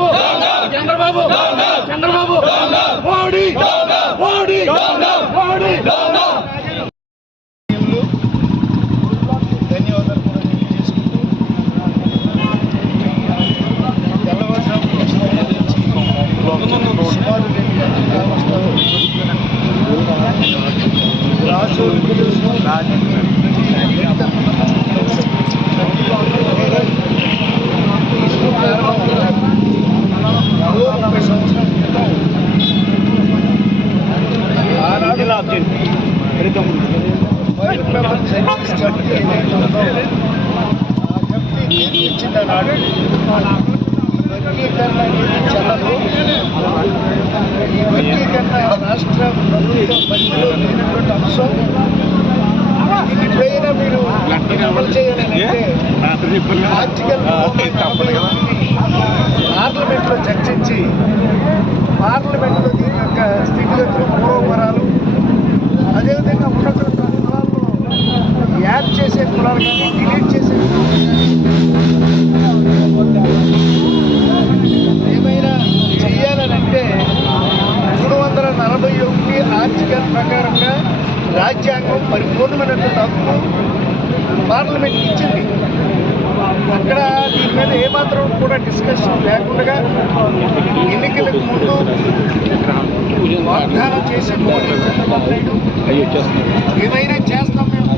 చంద్రబాబు! చంద్రబాబు ఈ వర్గీకరణ రాష్ట్ర ప్రభుత్వం పరిధిలో లేనటువంటి అంశం దీనిపైన మీరు అమలు చేయాలంటే ఆర్టికల్ పార్లమెంట్లో చర్చించి పార్లమెంట్లో దీని యొక్క స్థితిగతులు పూర్వపరాలు అదేవిధంగా ఉన్నటువంటి కులాల్లో యాడ్ చేసే కులాలు కానీ డిలీట్ చేసే ఏమైనా చేయాలనంటే మూడు వందల నలభై ఒకటి ఆర్టికల్ ప్రకారంగా రాజ్యాంగం పరిపూర్ణమైనటువంటి హక్కు పార్లమెంట్కి ఇచ్చింది. అక్కడ దీని మీద ఏమాత్రం కూడా డిస్కషన్ లేకుండా ఎన్నికలకు ముందు వాగ్దానం చేసి మోడీ చంద్రబాబు నాయుడు ఏమైనా చేస్తాం మేము.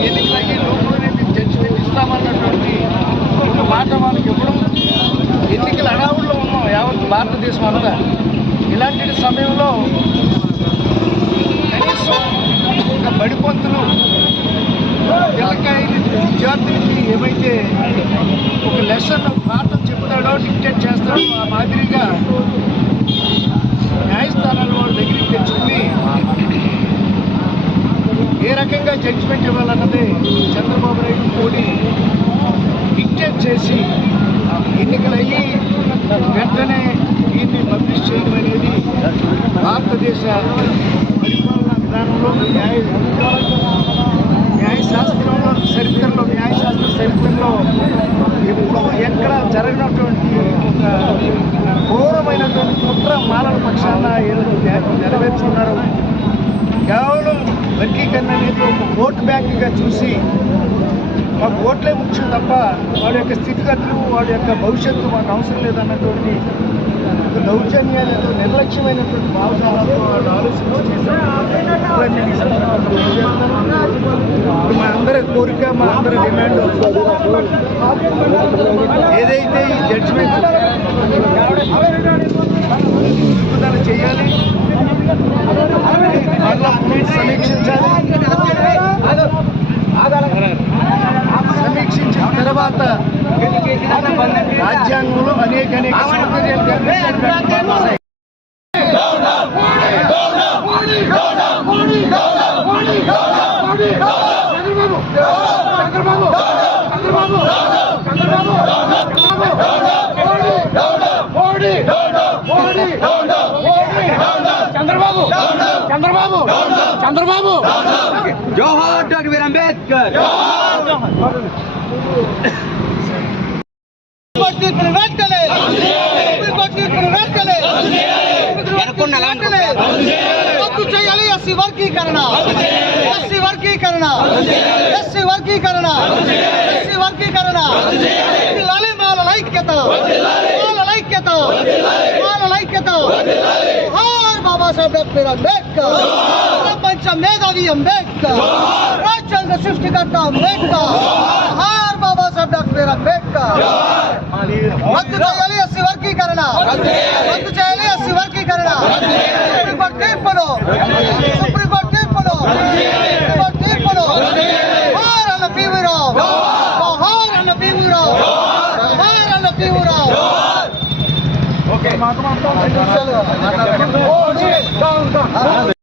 ఎన్నికలు అయ్యే లోపల నేను జడ్జిమెంట్ ఇస్తామన్నటువంటి ఒక మాట వాళ్ళకి ఇవ్వడం. ఎన్నికల అడావుల్లో ఉన్నాం యావత్ భారతదేశం అంతా. ఇలాంటి సమయంలో కనీసం ఒక బడిపంతులు పిల్లకాయలు విద్యార్థులకి ఏమైతే ఒక లెసన్ పాఠం చెప్తాడో డిక్టేట్ చేస్తాడో ఆ మాదిరిగా జడ్జిమెంట్ ఇవ్వాలన్నది చంద్రబాబు నాయుడు మోడీ డిక్టేట్ చేసి ఎన్నికలయ్యి వెంటనే దీన్ని పబ్లిష్ చేయడం అనేది భారతదేశ పరిపాలనా విధానంలో న్యాయ న్యాయశాస్త్రంలో చరిత్రలో న్యాయశాస్త్ర చరిత్రలో ఎప్పుడు ఎక్కడ జరిగినటువంటి ఒక ఘోరమైనటువంటి కుట్ర మానవ పక్షాన నెరవేర్చుకున్నారు. నెరవేర్చున్నారు కేవలం వర్గీకరణ అనేది ఒక బ్యాంక్గా చూసి మాకు ఓట్లే ముఖ్యం తప్ప వాడి యొక్క స్థితిగతులు వాడి యొక్క భవిష్యత్తు మాకు అవసరం లేదన్నటువంటి దౌర్జన్యాలతో నిర్లక్ష్యమైనటువంటి భావజాలతో వాళ్ళు ఆలోచన చేశారు మా అందరి కోరిక మా అందరి డిమాండ్ ఏదైతే ఈ జడ్జిమెంట్ చేయాలి. పార్లమెంట్ సమీక్షించాలి సమీక్షించిన తర్వాత రాజ్యాంగంలో అనేక అనేక సౌకర్యాలు కల్పించేటువంటి ఉన్నాయి. చంద్రబాబు! చంద్రబాబు! జోహార్ డాక్టర్ బిఆర్ అంబేద్కర్! రద్దు చేయాలి ఎస్సీ వర్గీకరణ! ఎస్సీ వర్గీకరణ! ఎస్సీ వర్గీకరణ! ఎస్సీ వర్గీకరణ! మాల ఐక్యత మాల ఐక్యత మాల ఐక్యత హార్ బాబాసాహెబ్ డాక్టర్ అంబేద్కర్ ప్రపంచ మేధావి అంబేద్కర్ రాజ్యాంగ సృష్టికర్త అంబేద్కర్ హార్ బాబాసాహెబ్ డాక్టర్ అంబేద్కర్ రద్దు చేయాలి ఎస్సీ వర్గీకరణ రద్దు చేయాలి ఎస్సీ వర్గీకరణ సుప్రీంకోర్టు తీర్పును సుప్రీంకోర్టు తీర్పును సుప్రీంకోర్టు తీర్పును Tamam tamam.